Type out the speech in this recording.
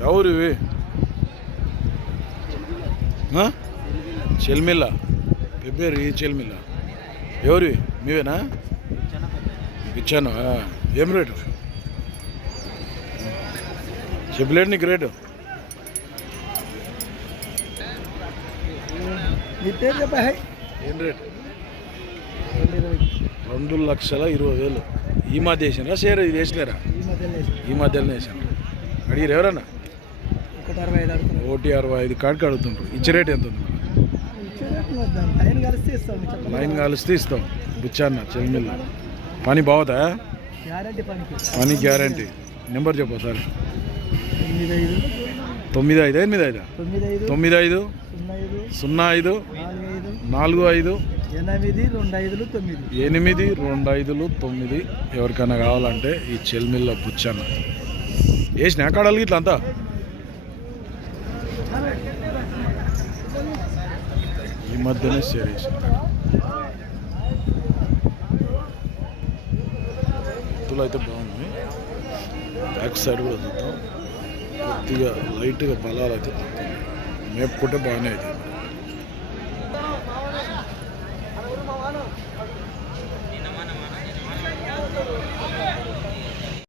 ఎవరు ఇవి చెల్మిల్ల పెబ్బేరు ఈ చెల్మిల్ల ఎవరు మీవేనా ఇచ్చాను ఏం రేటు చెప్పలేడు నీకు రేటు ఏం రేటు 2,20,000 ఈ మధ్య వేసినారా షేర్ ఇది వేసినారా ఈ మధ్యలో వేసాను అడిగారు ఎవరన్నా 1,65 కాడికి అడుగుతుండ్రు ఇచ్చే రేట్ ఎంత ఉంది లైన్ కలిస్తే ఇస్తాం బుచ్చాన్న చెల్మిల్ల పని బాగుతా పని గ్యారంటీ నెంబర్ చెప్పు సార్ 95 95 05 45 825 ఎవరికైనా కావాలంటే ఈ చెల్మిల్ల బుచ్చన్న వేసిన కాడాలి ఇట్లా అంతా ఈ మధ్యనే షేర్ చేసిన ఎత్తులు అయితే బాగుంది బ్యాక్ సైడ్ కూడా చూద్దాం కొద్దిగా లైట్గా బలాలు అయితే మేపుకుంటే బాగానే అవుతుంది